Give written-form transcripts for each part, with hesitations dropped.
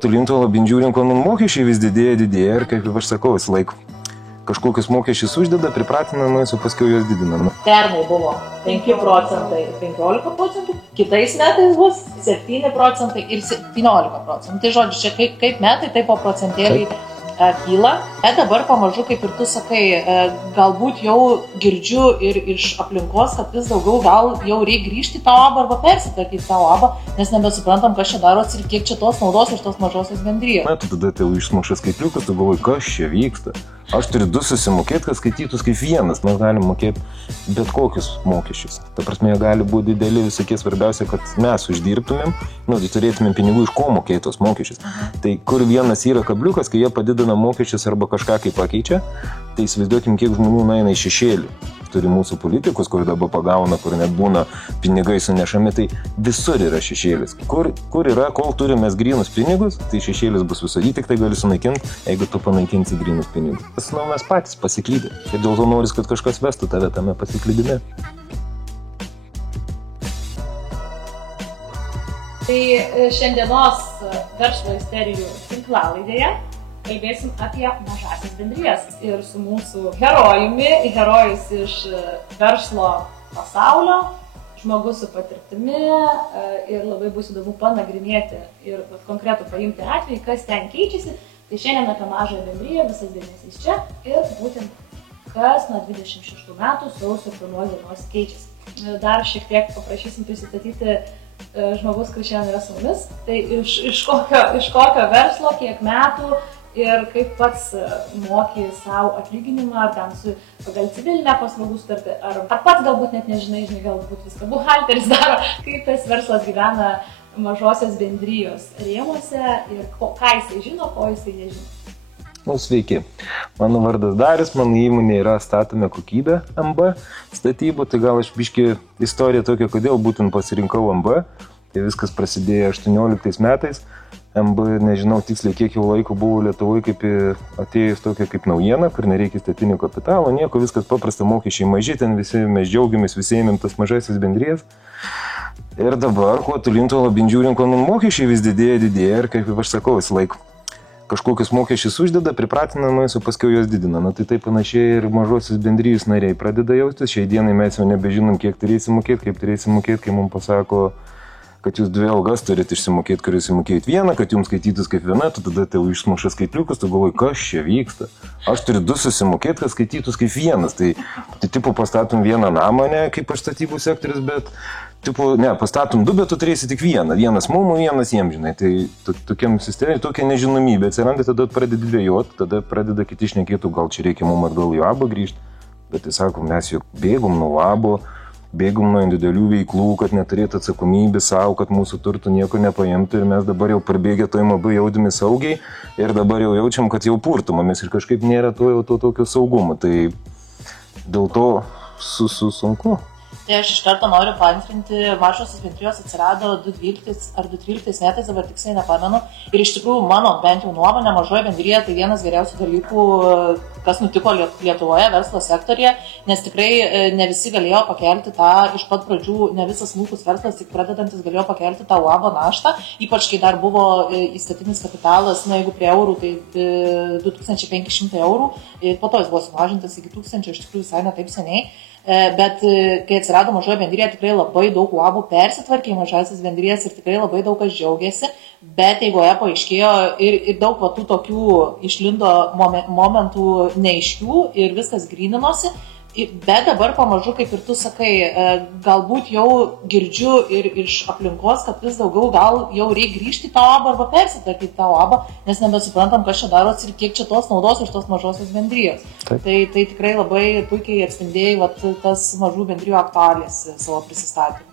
Tulinto labindžiūrint, kad mokesčiai vis didėja ir kaip aš sakau, vis laik kažkokius mokesčius uždeda, pripratinamais, o paskui juos didinam. Pernai buvo 5 procentai ir 15 procentų, kitais metais bus 7 procentai ir 17 procentų. Tai žodžiu, čia kaip metai, taip po procentėliai kyla. Bet dabar pamažu, kaip ir tu sakai, galbūt jau girdžiu ir iš aplinkos, kad vis daugiau gal jau reikia grįžti į tą abą arba persitvarkyti tą abą, nes nebesuprantam, kas čia daros ir kiek čia tos naudos iš tos mažosios bendrijos. Na, tu tada tai išmuša skaitliukas, tu galvoji, kas čia vyksta. Aš turiu 2 susimokėti, kad skaitytus kaip vienas. Mes galim mokėti bet kokius mokesčius. Ta prasme, jie gali būti dideli, visokie, svarbiausia, kad mes uždirbtumėm, tai turėtumėm pinigų iš ko mokėti tos mokesčius. Tai kur vienas yra kabliukas, kai jie padidina mokesčius arba kažką kaip pakeičia, tai įsivaizduokim, kiek žmonių nueina į šešėlį. Turi mūsų politikus, kur dabar pagauna, kur net būna pinigai sunešami, tai visur yra šešėlis. Kur yra, kol turime grynus pinigus, tai šešėlis bus visur. Jį tik tai gali sunaikinti, jeigu tu panaikinsi grynus pinigus. Mes patys pasiklydė. Ir dėl to noris, kad kažkas vestų tave tame pasiklydime. Tai šiandienos verslo isterijų tinklalaidėje kalbėsim apie mažasias bendrijas ir su mūsų herojumi, herojus iš verslo pasaulio, žmogus su patirtimi ir labai bus įdomu panagrinėti ir konkretų paimti atvejį, kas ten keičiasi. Tai šiandien apie mažąją bendriją, visas dėmesys čia ir būtent kas nuo 26 metų sausio 1 dienos keičiasi. Dar šiek tiek paprašysim prisistatyti žmogus, kuris šiandien yra su mumis. Tai iš kokio verslo, kiek metų ir kaip pats moki savo atlyginimą, ar ten pagal civilinę paslaugų sutartį, ar pats galbūt net nežinai, galbūt viską buhalteris daro, kaip tas verslas gyvena mažosios bendrijos rėmuose ir ką jisai žino, ko jisai nežino. Sveiki, mano vardas Darius, mano įmonė yra Statome kokybę MB statybų, tai gal aš biškį istoriją tokia, kodėl būtent pasirinkau MB. Tai viskas prasidėjo 18 metais. MB, nežinau tiksliai, kiek jau laiko buvo Lietuvoje, kaip atėjus tokia kaip naujiena, kur nereikia statinio kapitalo, nieko, viskas paprasta, mokesčiai maži, ten visi mes džiaugiamės, visi ėmėm tas mažasis bendrijas. Ir dabar, kuo Tulinto labindžiūrint, kad mokesčiai vis didėja ir kaip aš sakau, vis laik kažkokius mokesčius uždeda, pripratinamais, o paskui juos didina. Tai taip panašiai ir mažosios bendrijos nariai pradeda jaustis. Šiai dienai mes jau nebežinom, kiek turėsim mokėti, kaip turėsim mokėti, kai mums pasako, kad jūs 2 algas turite išsimokėti, kuris įmokėjot vieną, kad jums skaitytus kaip viena, tu tada tai išmuša skaitliukus, tu galvoji, kas čia vyksta. Aš turiu 2 susimokėti, kad skaitytus kaip vienas. Tai tipo pastatom vieną namą, ne kaip aš statybų sektorius, bet pastatom 2, bet tu turėsi tik vieną. Vienas mum, vienas jiem, žinai. Tai tokiam sistemai tokia nežinomybė atsiranda, tada pradedi dvejoti, tada pradeda kiti šnekėtų, gal čia reikia mum atgal į abą grįžti. Bet tai sakom, mes juk bėgom nuo abo, bėgom nuo individualių veiklų, kad neturėtų atsakomybę savo, kad mūsų turtų nieko nepaimtų ir mes dabar jau parbėgę toj labai jaudami saugiai ir dabar jau jaučiam, kad jau purtumamės ir kažkaip nėra to tokio saugumo. Tai dėl to sunku. Tai aš iš karto noriu paantrinti, mažosios bendrijos atsirado 2012 ar 2013 metais, dabar tiksliai nepamenu. Ir iš tikrųjų mano bent jau nuomonė, mažoji bendrija tai vienas geriausių dalykų, kas nutiko Lietuvoje verslo sektorija, nes tikrai ne visi galėjo pakelti tą iš pat pradžių, ne visas smulkus verslas, tik pradedantis galėjo pakelti tą UABO naštą, ypač kai dar buvo įstatinis kapitalas, jeigu prie eurų, tai 2500 eurų, ir po to jis buvo sumažintas iki 1000, iš tikrųjų visai ne taip seniai. Bet kai atsirado mažoji bendrija, tikrai labai daug UABų persitvarkė į mažasis bendrijas ir tikrai labai daug kas džiaugiasi, bet eigoje paaiškėjo ir daug tų tokių išlindo momentų neaiškių ir viskas gryninosi. Bet dabar pamažu, kaip ir tu sakai, galbūt jau girdžiu ir iš aplinkos, kad vis daugiau gal jau reikia grįžti į tą abą arba persitvarkyti tą abą, nes nebesuprantam, kas čia daros ir kiek čia tos naudos iš tos mažosios bendrijos. Tai tikrai labai puikiai atspindėjai tas mažų bendrijų aktualijas savo prisistatymą.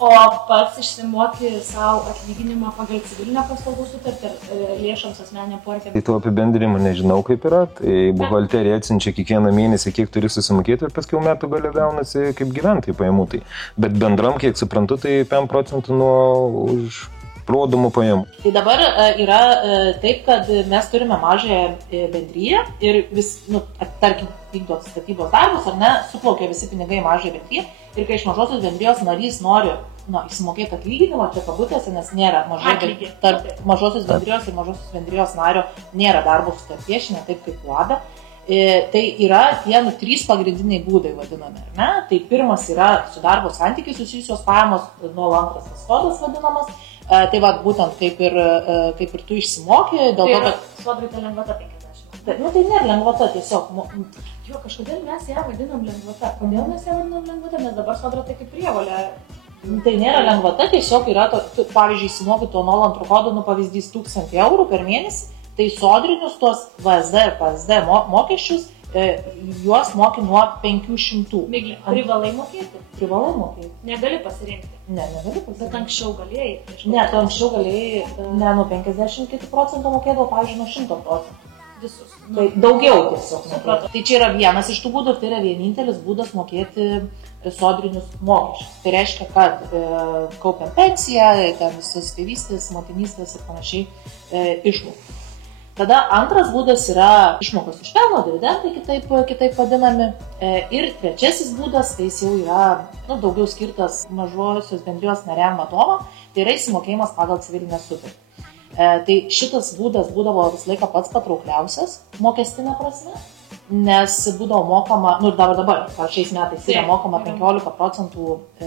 O pats išsimoki savo atlyginimą pagal civilinę paslaugų sutartį ir lėšoms asmeniniam poreikiam? Tai to apibendrinimo nežinau kaip yra. Tai buhalterija atsiunčia kiekvieną mėnesį, kiek turi susimokėti ir paskui metų gale gaunasi kaip gyventojai pajamų. Bet bendram, kiek suprantu, tai 5% nuo už rodomų pajamų. Tai dabar yra taip, kad mes turime mažąją bendriją ir tarkim, vykdo statybos darbus, ar ne, suplaukia visi pinigai į mažąją bendriją ir kai iš mažosios bendrijos narys nori įsimokėti atlyginimą, čia kabutėse, nes nėra tarp mažosios bendrijos ir mažosios bendrijos nario nėra darbo sutarties, ne taip kaip UABE. Tai yra tie 3 pagrindiniai būdai vadinami, ar ne? Tai pirmas yra su darbo santykiai susijusios pajamos, nuolantas tas kodas vadinamas. Tai va, būtent kaip ir tu išsimokė, dėl to, kad... Sodrai ta lengvata 50. Tai nėra lengvata, tiesiog... Jo, kažkodėl mes ją vadinam lengvata. Kodėl mes ją vadinam lengvata? Nes dabar sodra tai kaip prievolė. Tai nėra lengvata, tiesiog yra, pavyzdžiui, įsimokė to nuolantrų kodo, pavyzdys 1000 eurų per mėnesį. Tai sodrinius tuos VSD ir PSD mokesčius, juos moki nuo 500. Miglė, privalai mokėti? Privalai mokėti. Negali pasirinkti? Ne, negali pasirinkti. Bet anksčiau galėjai? Ne, tu anksčiau galėjai, ne, nuo 50% mokėdavo, pavyzdžiui, nuo 100%. Visus. Tai daugiau tiesiog mokėti. Tai čia yra vienas iš tų būdų, tai yra vienintelis būdas mokėti sodrinius mokesčius. Tai reiškia, kad kaupiant pensiją, ten visus tėvystės, motinystės ir panašiai išmokų. Tada antras būdas yra išmokos iš pelno, dividendai kitaip vadinami. Ir trečiasis būdas, tai jis jau yra daugiau skirtas mažosios bendrijos nariam vadovam, tai yra įsimokėjimas pagal civilinę sutartį. Tai šitas būdas būdavo visą laiką pats patraukliausias mokestinė prasme, nes būdavo mokama, dabar šiais metais yra mokama 15%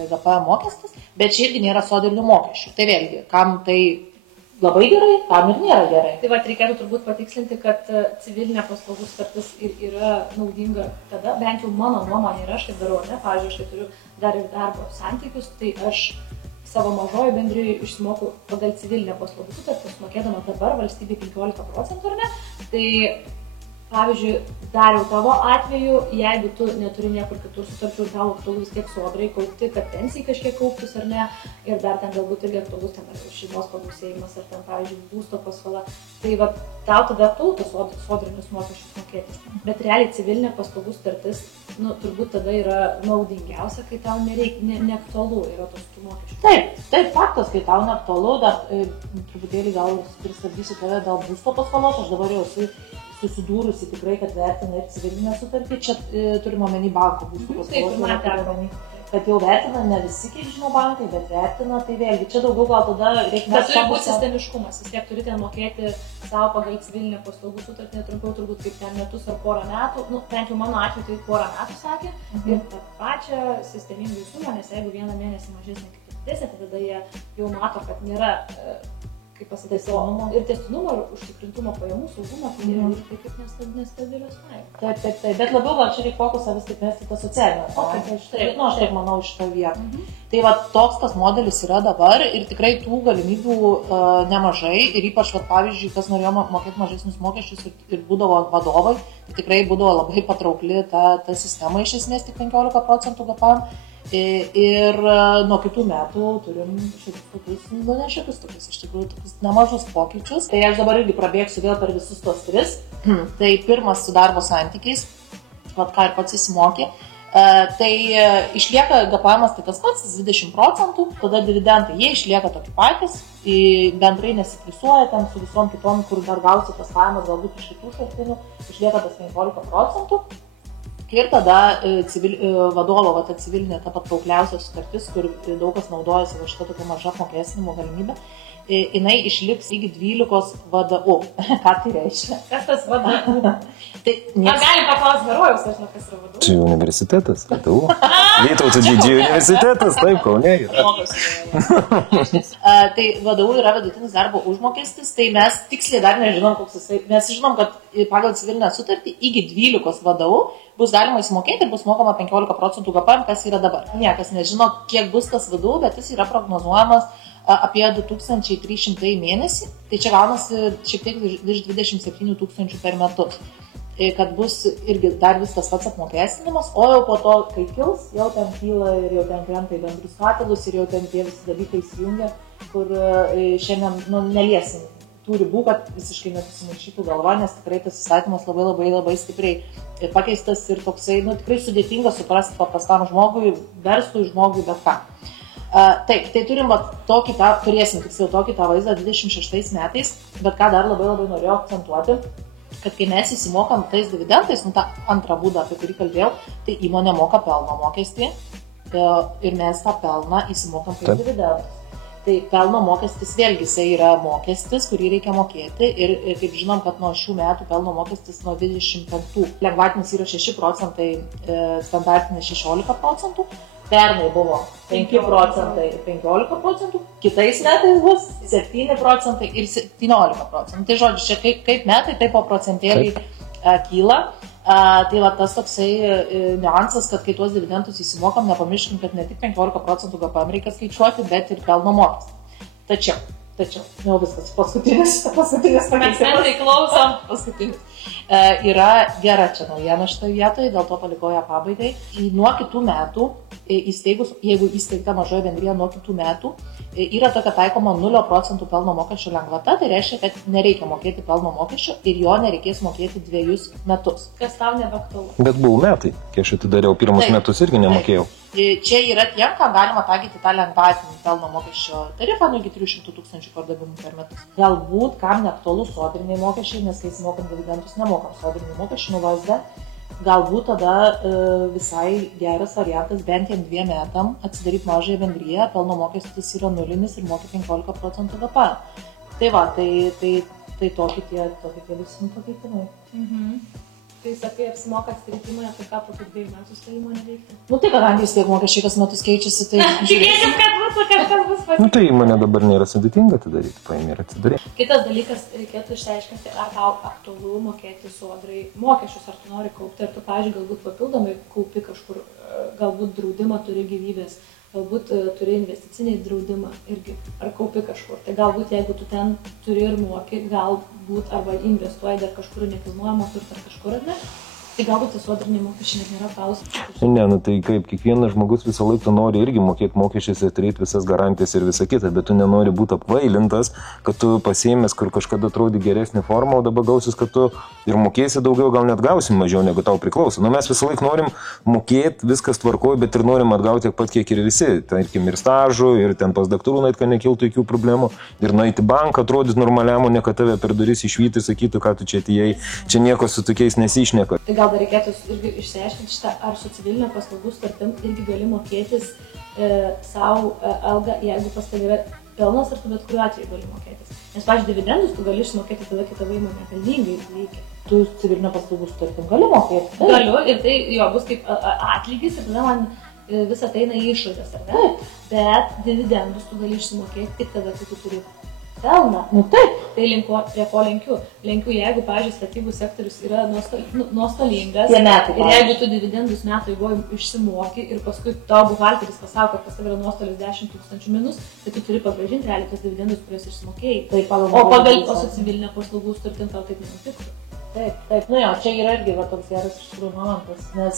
GPM mokestis, bet čia irgi nėra sodrinių mokesčių. Tai vėlgi, kam tai labai gerai, kam ir nėra gerai. Tai va, reikėtų turbūt patikslinti, kad civilinė paslaugų sutartis yra naudinga tada, bent jau mano nuomonė ir aš taip darau, ne? Pavyzdžiui, aš tai turiu dar ir darbo santykius, tai aš savo mažoji bendrijai išsimoku pagal civilinę paslaugų sutartį, mokėdama dabar valstybei 15%, ar ne? Tai pavyzdžiui, dariau tavo atveju, jeigu tu neturi niekur kitur sutarčių ir tau aktualus vis tiek sodrai kaupti, kad pensijai kažkiek kauptus ar ne, ir dar ten galbūt irgi aktualus ten šeimos pagausėjimas ar ten, pavyzdžiui, būsto paskola, tai va, tau tada aktualu tos sodrinius mokesčius mokėtis. Bet realiai civilinė paslaugų sutartis, turbūt tada yra naudingiausia, kai tau neaktualu yra tos tų mokesčių. Taip, faktas, kai tau neaktualu, dar truputėlį gal pristabdysiu tave dėl būsto paskolos, aš dabar jau esu susidūrusi tikrai, kad vertina ir civilinę sutartį, čia turime omeny banko būstų paskolos, kad jau vertina ne visi, kiek žinau, bankai, bet vertina, tai vėlgi, čia daugiau gal tada reikia... Bet turi būti sistemiškumas, vis tiek turite mokėti savo pagal civilinę paslaugų sutartį, netrumpiau turbūt kaip ten metus ar porą metų, bent jau mano atveju tai porą metų sakė, ir tą pačią sistemingai sumą, nes jeigu vieną mėnesį mažesnė kaip didesnė, tai tada jie jau mato, kad nėra... kaip pasakyti, ir tęstinumo, ir užtikrintumo pajamų, saugumo, tai yra ir kaip nestabilios pajamos. Taip, bet labiau gal čia reikia fokusą vis tik mesti tą socialinę. Aš taip manau šitą vietą. Tai va, toks tas modelis yra dabar ir tikrai tų galimybių nemažai ir ypač, va, pavyzdžiui, kas norėjo mokėti mažesnius mokesčius ir būdavo vadovai, tai tikrai būdavo labai patraukli ta sistema iš esmės tik 15% GPM. Ir nuo kitų metų turim šitus tokius iš tikrųjų tokius nemažus pokyčius. Tai aš dabar irgi prabėgsiu vėl per visus tos 3. Tai pirmas su darbo santykiais, vat ką ir pats įsimokė. Tai išlieka GPM-as tai tas pats, 20%, tada dividendai, jie išlieka tokie patys, bendrai nesiplisuoja ten su visom kitom, kur dar gausi tas pajamas galbūt iš kitų šaltinių, išlieka tas 15%. Ir tada vadovo ta civilinė, ta patraukliausia sutartis, kur daug kas naudojasi va šitą tokią mažą apmokestinimo galimybę, jinai išliks iki 12 VDU. Ką tai reiškia? Kas tas VDU? Tai galim paklausti herojus, aš žinau, kas yra VDU. Čia universitetas, VDU. Vytauto didžiojo universitetas, taip, Kaune yra. Tai VDU yra vidutinis darbo užmokestis, tai mes tiksliai dar nežinom, koks jisai. Mes žinom, kad pagal civilinę sutartį iki 12 VDU bus galima įsimokėti ir bus mokama 15% GPM, kas yra dabar. Niekas nežino, kiek bus tas VDU, bet jis yra prognozuojamas apie 2300 mėnesį, tai čia gaunasi šiek tiek virš 27 000 per metus. Kad bus irgi dar vis tas pats apmokestinimas, o jau po to, kai kils, jau ten kyla ir jau ten krenta į bendrus katilus ir jau ten tie visi dalykai įsijungia, kur šiandien neliesim tų ribų, kad visiškai nesusimaišytų galva, nes tikrai tas įstatymas labai stipriai pakeistas ir toksai, tikrai sudėtinga suprasti paprastam žmogui, verslui žmogui, bet ką. Taip, tai turėsim tiksliau tokį tą vaizdą 26 metais, bet ką dar labai norėjau akcentuoti, kad kai mes įsimokam tais dividendais, tą antrą būdą, apie kurį kalbėjau, tai įmonė moka pelno mokestį ir mes tą pelną įsimokam kaip dividendus. Tai pelno mokestis vėlgi jisai yra mokestis, kurį reikia mokėti ir kaip žinom, kad nuo šių metų pelno mokestis nuo 25, lengvatinis yra 6%, standartinis 16%, pernai buvo 5% ir 15%, kitais metais bus 7% ir 17%. Tai žodžiu, čia kaip metai, taip po procentėliai kyla. Tai va tas toksai niuansas, kad kai tuos dividendus įsimokam, nepamirškim, kad ne tik 15% GPM reikia skaičiuoti, bet ir pelno mokestį. Tačiau, jau viskas, paskutinis Mes metai klausom. paskutinis. Yra gera čia naujiena šitoje vietoje, dėl to palikau ją pabaigai. Nuo kitų metų, jeigu įsteigta mažoji bendrija nuo kitų metų, yra tokia taikoma 0% pelno mokesčio lengvata, tai reiškia, kad nereikia mokėti pelno mokesčio ir jo nereikės mokėti 2 metus. Kas tau nebeaktualu. Bet buvo metai, kai aš atidariau pirmus metus irgi nemokėjau. Čia yra tiem, kam galima taikyti tą lengvatinį pelno mokesčio tarifą nuo iki 300 000 pardavimų per metus. Galbūt kam neaktualu sodriniai mokesčiai, nes kai įsimokam dividendus, nemokam sodrinių mokesčių nuo VSD. Galbūt tada visai geras variantas bent 2 metam atsidaryti mažąją bendriją, pelno mokestis yra nulinis ir moki 15% GPM. Tai va, tai tokie tie visi pakeitimai. Tai sakai, apsimoka atsidaryti įmonę, tai ką po 2 metų tą įmonę veikti? Tai kadangi vis tiek mokesčiai kas metus keičiasi, tai... Tikėsim, kad kažkas bus pasikeitę. Tai įmonė dabar nėra sudėtinga atidaryti, paėmė ir atsidaryti. Kitas dalykas, reikėtų išsiaiškinti, ar tau aktualu mokėti sodrai mokesčius, ar tu nori kaupti, ar tu, pavyzdžiui, galbūt papildomai kaupi kažkur, galbūt draudimą turi gyvybės, galbūt turi investicinį draudimą irgi, ar kaupi kažkur. Tai galbūt jeigu tu ten turi ir moki, galbūt arba investuoji dar kažkur nekilnojamo turtą kažkur, ar ne? Tai galbūt tie sodriniai mokesčiai net nėra aktualūs. Ne, tai kaip kiekvienas žmogus visą laiką nori irgi mokėti mokesčius ir turėti visas garantijas ir visą kitą, bet tu nenori būti apvailintas, kad tu pasiėmęs, kur kažkada atrodė geresnį formą, o dabar gausis, kad tu ir mokėsi daugiau, gal net gausi mažiau, negu tau priklauso. Mes visą laiką norim mokėti, viskas tvarkoja, bet ir norim atgauti tiek pat, kiek ir visi. Tarkim, ir stažų, ir ten pas daktarų nueit, kad nekiltų jokių problemų, ir nueiti į banką, atrodyti normaliam, ne kad tave per duris išvyti ir sakytų, ką tu čia atėjai, čia nieko su tokiais nesišneka. Gal dar reikėtų irgi išsiaiškinti šitą, ar su civilinio paslaugų sutartim irgi gali mokėtis savo algą, jeigu pas tavai yra pelnas, ar tu bet kuriuo atveju gali mokėtis. Nes, pavyzdžiui, dividendus tu gali išmokėti tada, kai tavo įmonė pelningai veikia. Tu civilinio paslaugų sutartim gali mokėti? Galiu ir tai jo bus kaip atlygis ir tada man visą tai eina į išlaidas, ar ne? Bet dividendus tu gali išsimokėti tik tada, kai tu turi pelną. Taip. Tai prie ko lenkiu? Lenkiu, jeigu, pavyzdžiui, statybų sektorius yra nuostolingas ir jeigu tu dividendus metų eigoje išsimoki ir paskui tavo buhalteris pasako, kad pas tavai yra nuostolis 10 000 minus, tai tu turi pagrąžinti realiai tos dividendus, kuriuos išsimokėjai. O pagal su civilinio paslaugų sutartim tau taip nenutiktų. Taip. Čia yra irgi toks geras iš tikrųjų momentas, nes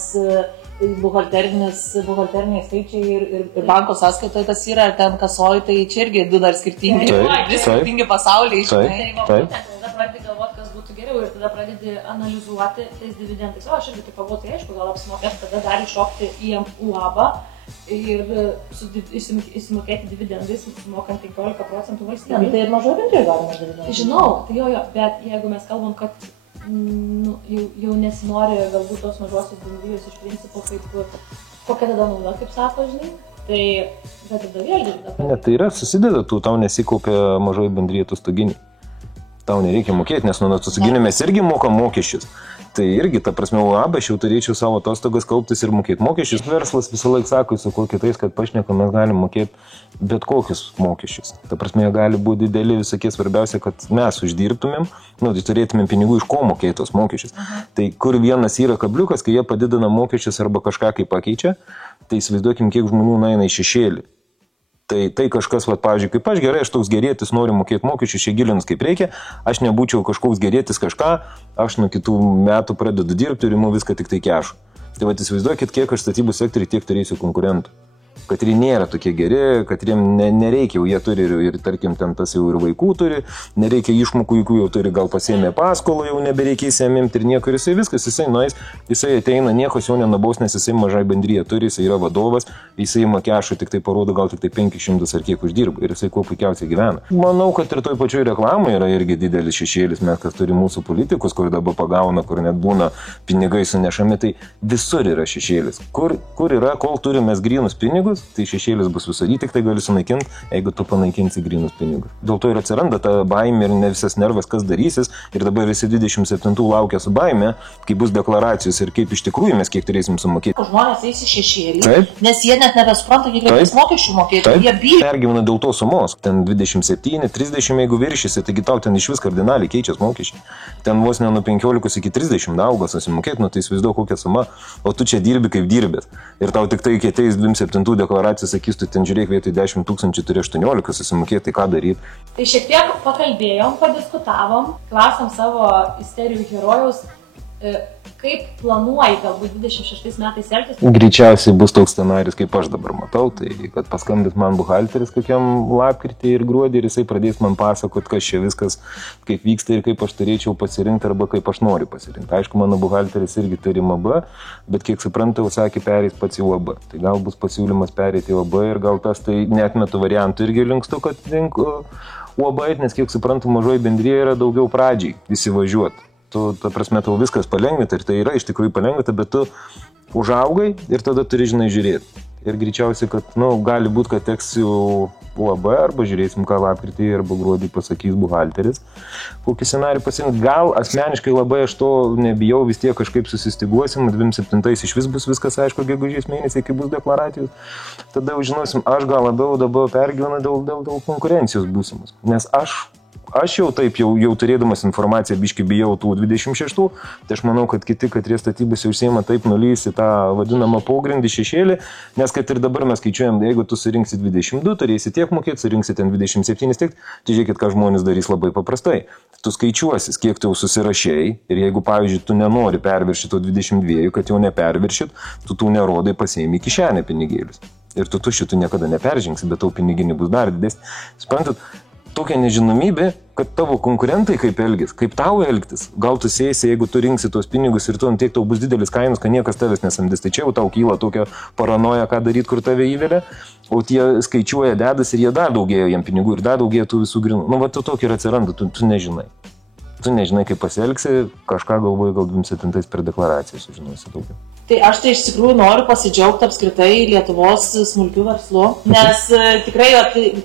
buhalteriniai skaičiai ir banko sąskaitoje tas yra, ten kasoj, tai čia irgi du dar skirtingi pasauliai. Taip. Tada pradedi galvoti, kas būtų geriau ir tada pradedi analizuoti tais dividendais. O aš irgi taip pagalvoju, tai aišku, gal apsimokėti tada dar iššokti į UABą ir įsimokėti dividendais, įsimokant 15% valstybei. Tai ir mažoji bendrija galima dividendai. Žinau, tai jo, bet jeigu mes kalbam, kad jau nesinori galbūt tos mažosios bendrijos iš principo kaip kokia tada nauda, kaip sako, žinai, tai bet tada vėlgi. Ne, tai yra, susideda, tau nesikaupia mažoji bendrija atostoginiai. Tau nereikia mokėti, nes nuo atostoginių mes irgi mokam mokesčius. Tai irgi, ta prasme, UAB, aš jau turėčiau savo atostogas kauptis ir mokėti mokesčius. Verslas visą laiką sako, su kuo kitais, kad pašnekam, mes galim mokėti bet kokius mokesčius. Ta prasme, gali būti dideli visokie, svarbiausia, kad mes uždirbtumėm, tai turėtumėm pinigų, iš ko mokėti tos mokesčius. Tai kur vienas yra kabliukas, kai jie padidina mokesčius arba kažką kaip pakeičia, tai įsivaizduokim, kiek žmonių nueina į šešėlį. Tai kažkas, pavyzdžiui, kaip aš gerai, aš toks gerėtis noriu mokėti mokesčius, čia gilinus kaip reikia, aš nebūčiau kažkoks gerėtis kažką, aš nuo kitų metų pradedu dirbti ir imu viską tik tai kešu. Tai įsivaizduokit, kiek aš statybų sektoriui tiek turėsiu konkurentų. kad jie nėra tokie geri, kad jiem nereikia, jie turi ir tarkim, ten tas jau ir vaikų turi, nereikia išmokų, jeigu jau turi, gal pasiėmė paskolą, jau nebereikės jam imti ir nieko, ir jisai viskas, jisai nueis, jisai ateina, nieko jau nenabaus, nes jisai mažai bendryje turi, jisai yra vadovas, jisai makešų tik tai parodo, gal tik tai 500 ar kiek uždirba ir jisai kuo puikiausiai gyvena. Manau, kad ir toj pačioj reklamai yra irgi didelis šešėlis, mes kas turi mūsų politikus, kur dabar pagauna, kur net būna pinigai sunešami, tai visur yra šešėlis. Kur yra, kol turime grynus pinigus, tai šešėlis bus visur, jį tik tai gali sunaikinti, jeigu tu panaikinsi grynus pinigus. Dėl to ir atsiranda ta baimė ir ne visas nervas, kas darysis, ir dabar visi 27 laukia su baime, kai bus deklaracijos ir kaip iš tikrųjų mes kiek turėsim sumokėti. Žmonės eis į šešėlį, nes jie net nebesupranta, kiek reikės mokesčių mokėti, jie bijo. Pergyvena dėl to sumos, ten 27, 30, jeigu viršysi, taigi tau ten iš vis kardinaliai keičias mokesčiai. Ten vos ne nuo 15 iki 30 auga susimokėti, tai įsivaizduok kokia suma, o tu čia dirbi kaip dirbėt. Ir tau tik tai, kai ateis 27 deklaracija, sakys, tu ten žiūrėk, vietoj 10 000 turi 18 susimokėti, tai ką daryti. Tai šiek tiek pakalbėjom, padiskutavom, klausėm savo isterijų herojaus, kaip planuoji galbūt 26 metais elgtis? Greičiausiai bus toks scenarijus, kaip aš dabar matau, tai kad paskambins man buhalteris kokiam lapkritį ir gruodį ir jisai pradės man pasakoti, kas čia viskas, kaip vyksta ir kaip aš turėčiau pasirinkti arba kaip aš noriu pasirinkti. Aišku, mano buhalteris irgi turi MB, bet kiek suprantau, sakė, pereis pats į UAB. Tai gal bus pasiūlymas pereiti į UAB ir gal tas tai neatmetu variantų irgi linkstu, kad link UAB, nes kiek suprantu, mažoji bendrija yra daugiau pradžiai įsivažiuoti. Ta prasme, tau viskas palengvita ir tai yra iš tikrųjų palengvita, bet tu užaugai ir tada turi, žinai, žiūrėti. Ir greičiausiai, kad, gali būti, kad teks jau UAB arba žiūrėsim, ką lapkritį arba gruodį pasakys buhalteris. Kokį scenarijų pasirinkti. Gal asmeniškai labai aš to nebijau, vis tiek kažkaip susistiguosim, 27 iš vis bus viskas aišku, gegužės mėnesį, kai bus deklaracijos. Tada jau žinosim, aš gal labiau dabar pergyvenu dėl konkurencijos būsimus. Nes aš jau taip, jau turėdamas informaciją, biškai bijau tų 26, tai aš manau, kad kiti, kad jie statybose užsiima taip nulys į tą vadinamą pogrindį šešėlį, nes kad ir dabar mes skaičiuojam, jeigu tu surinksi 22, turėsi tiek mokėti, surinksi ten 27 tiek, tai žiūrėkit, ką žmonės darys labai paprastai. Tu skaičiuosis, kiek tu jau susirašėjai ir jeigu, pavyzdžiui, tu nenori perviršyti to 22, kad jau neperviršit, tu nerodai pasiėmi kišenę pinigėlius. Ir tu šitų niekada neperžingsi, bet tau piniginį bus dar didesnį. Suprantat, tokia nežinomybė, kad tavo konkurentai kaip elgis, kaip tau elgtis. Gal tu sėsi, jeigu tu rinksi tos pinigus ir tu tiek tau bus didelis kainos, kad niekas tavęs nesamdys. Tai čia jau tau kyla tokia paranoja, ką daryti, kur tave įvelia. O tie skaičiuoja dedas ir jie dar daugėjo jiem pinigų ir dar daugėjo tų visų grinų. Va, tu tokį ir atsiranda, tu nežinai. Tu nežinai, kaip pasielgsi, kažką galvoji, gal 27 per deklaraciją sužinosi daugiau. Tai aš tai iš tikrųjų noriu pasidžiaugti apskritai Lietuvos smulkių verslų, nes tikrai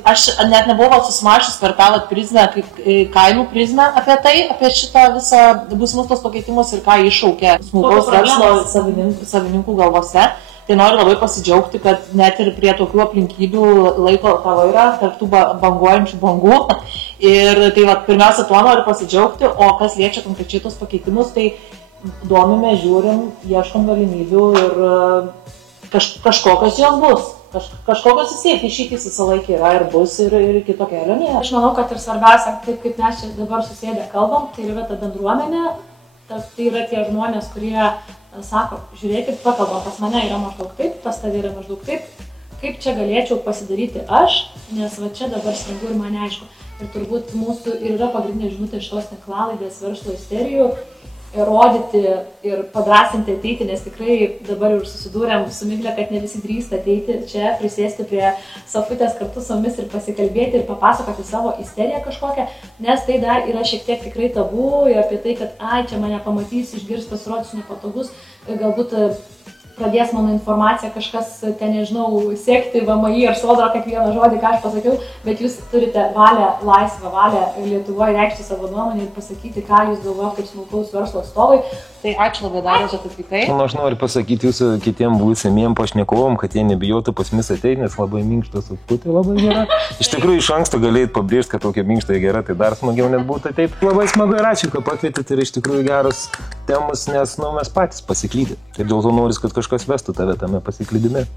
aš net nebuvau susimašęs per tą prizmę, kaip kainų prizmę apie šitą visą būsimus tos pakeitimus ir ką iššaukė smulkaus verslo savininkų galvose. Tai noriu labai pasidžiaugti, kad net ir prie tokių aplinkybių laiko tą vairą, tarp tų banguojančių bangų. Ir tai pirmiausia, tuo noriu pasidžiaugti, o kas liečia konkrečiai tos pakeitimus, tai domime, žiūrim, ieškom galimybių ir kažkokios jos bus. Kažkokios įsiekti išytis visą laiką yra ir bus ir kito kelio nėra. Aš manau, kad ir svarbiausia, taip kaip mes čia dabar susėdę kalbam, tai yra ta bendruomenė, tai yra tie žmonės, kurie sako, žiūrėkit, pakalbam, pas mane yra maždaug taip, pas tave yra maždaug taip, kaip čia galėčiau pasidaryti aš, nes va čia dabar smagu ir man aišku. Ir turbūt mūsų ir yra pagrindinė žinutė šitos tinklalaidės verslo isterijų, rodyti ir padrasinti ateiti, nes tikrai dabar jau susidūrėm su Migle, kad ne visi drįsta ateiti čia, prisėsti prie sofutės kartu su mumis ir pasikalbėti ir papasakoti savo isteriją kažkokią, nes tai dar yra šiek tiek tikrai tabu ir apie tai, kad čia mane pamatys, išgirs, pasirodys nepatogus, galbūt pradės mano informaciją kažkas, ten nežinau, sekti VMI ar Sodra kiekvieną žodį, ką aš pasakiau, bet jūs turite valią, laisvą valią Lietuvoje reikšti savo nuomonę ir pasakyti, ką jūs galvojate kaip smulkaus verslo atstovai. Tai ačiū labai dar, kad atvykai. Aš noriu pasakyti jūsų kitiem būsimiem pašnekovam, kad jie nebijotų pas mus ateiti, nes labai minkšta sufutė, labai gera. Iš tikrųjų, iš anksto galėjai pabrėžti, kad tokia minkšta gera, tai dar smagiau net būtų ateiti. Labai smagu ir ačiū, kad pakvietėte ir iš tikrųjų geros temos, nes mes patys pasiklydė. Ir dėl to noriu, kad kažkas vestų tave tame pasiklydime.